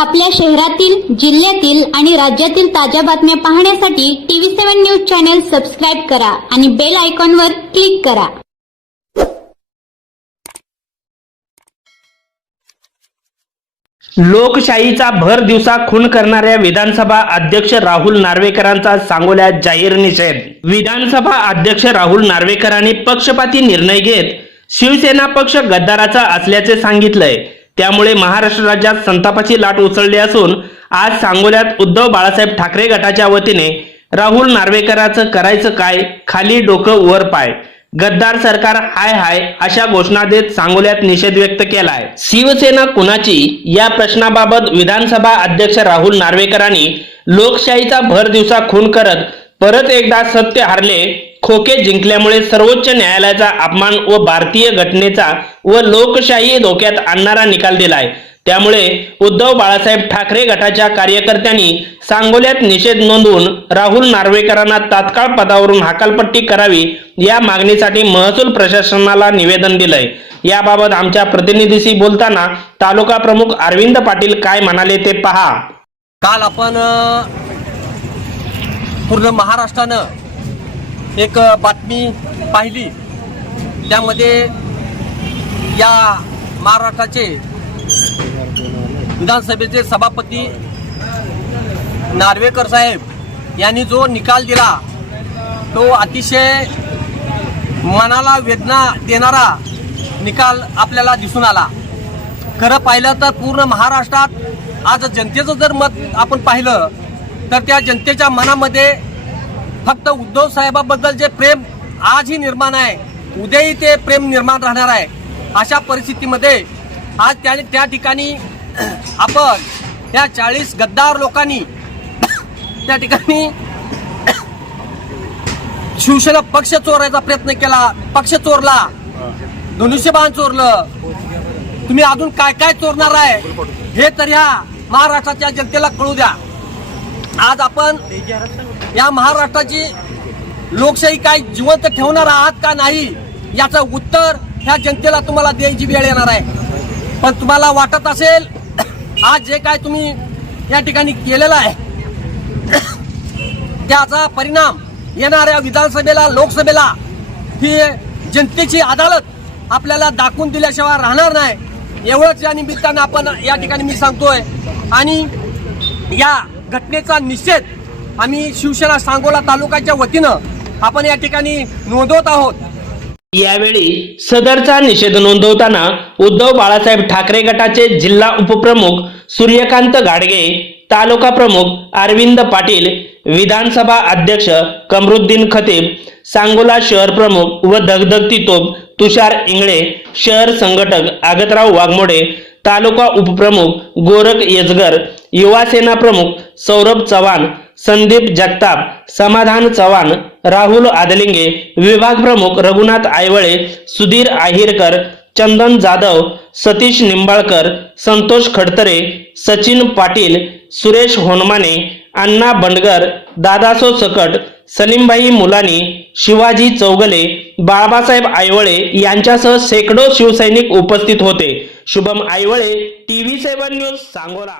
आपल्या शहरातील जिल्ह्यातील आणि राज्यातील ताज्या बातम्या पाहण्यासाठी TV seven news channel subscribe करा आणि बेल आयकॉनवर क्लिक करा. लोकशाहीचा भर दिवसा खून करणाऱ्या विधानसभा अध्यक्ष राहुल नार्वेकरांचा सांगोल्यात जाहीर निषेध. विधानसभा अध्यक्ष राहुल नार्वेकरांनी पक्षपाती निर्णय घेत शिवसेना पक्ष गद्दाराचा असल्याचे सांगितलंय. त्यामुळे महाराष्ट्र राज्यात संतापाची लाट उसळली असून आज सांगोल्यात उद्धव बाळासाहेब ठाकरे गटाच्या वतीने राहुल नार्वेकरांचं करायचं काय? खाली डोकं वर पाय. गद्दार सरकार हाय हाय अशा घोषणा देत सांगोल्यात निषेध व्यक्त केलाय. शिवसेना कुणाची? या प्रश्नाबाबत विधानसभा अध्यक्ष राहुल नार्वेकरांनी लोकशाहीचा भर दिवसा खून करत परत एकदा सत्य हारले खोके जिंकल्यामुळे सर्वोच्च न्यायालयाचा अपमान व भारतीय घटनेचा व लोकशाही धोक्यात आणणारा निकाल दिलाय. त्यामुळे उद्धव बाळासाहेब ठाकरे गटाच्या कार्यकर्त्यांनी सांगोल्यात निषेध नोंदवून राहुल नार्वेकरांना तात्काळ पदावरून हाकालपट्टी करावी या मागणीसाठी महसूल प्रशासनाला निवेदन दिलंय. याबाबत आमच्या प्रतिनिधीशी बोलताना तालुका प्रमुख अरविंद पाटील काय म्हणाले ते पहा. काल आपण पूर्ण महाराष्ट्रानं एक बातमी पाहिली. त्यामध्ये या महाराष्ट्राचे विधानसभेचे सभापती नार्वेकर साहेब यांनी जो निकाल दिला तो अतिशय मनाला वेदना देणारा निकाल आपल्याला दिसून आला. खरं पाहिलं तर पूर्ण महाराष्ट्रात आज जनतेचं जर मत आपण पाहिलं तर त्या जनतेच्या मनामध्ये फक्त उद्धव साहेबाबद्दल जे प्रेम आजही निर्माण आहे उद्याही ते प्रेम निर्माण राहणार आहे अशा परिस्थितीमध्ये आज त्या त्या ठिकाणी आपण त्या चाळीस गद्दार लोकांनी त्या ठिकाणी शिवसेना पक्ष चोरायचा प्रयत्न केला पक्ष चोरला. धनुष्यबाण चोरलं. तुम्ही अजून काय काय चोरणार आहे? हे तर ह्या महाराष्ट्राच्या जनतेला कळू द्या. आज आपण या महाराष्ट्राची लोकशाही काय जिवंत ठेवणार आहात का नाही याचं उत्तर ह्या जनतेला तुम्हाला द्यायची वेळ येणार आहे. पण तुम्हाला वाटत असेल आज जे काय तुम्ही या ठिकाणी केलेलं आहे त्याचा परिणाम येणाऱ्या विधानसभेला लोकसभेला ही जनतेची अदालत आपल्याला दाखवून दिल्याशिवाय राहणार नाही. एवढंच या निमित्तानं आपण या ठिकाणी मी सांगतोय. आणि या घटनेचा निषेध आम्ही शिवसेना सांगोला तालुक्याच्या वतीनं आपण या ठिकाणी नोंदवत आहोत. यावेळी सदरचा निषेध नोंदवताना उद्धव बाळासाहेब ठाकरे गटाचे जिल्हा उपप्रमुख सूर्यकांत गाडगे तालुका प्रमुख अरविंद पाटील विधानसभा अध्यक्ष कमरुद्दीन खतीब सांगोला शहर प्रमुख व धगधगती तोप तुषार इंगळे शहर संघटक आगतराव वाघमोडे तालुका उपप्रमुख गोरख येजगर युवा सेना प्रमुख सौरभ चव्हाण संदीप जगताप समाधान चव्हाण राहुल आदलिंगे विभाग प्रमुख रघुनाथ आयवळे सुधीर आहिरकर चंदन जाधव सतीश निंबाळकर संतोष खडतरे सचिन पाटील सुरेश होनमाने अण्णा बंडगर दादासो सकट सलीमबाई मुलानी शिवाजी चौगले बाळासाहेब आयवळे यांच्यासह शेकडो शिवसैनिक उपस्थित होते. Shubham Aiwale TV seven news Sangola.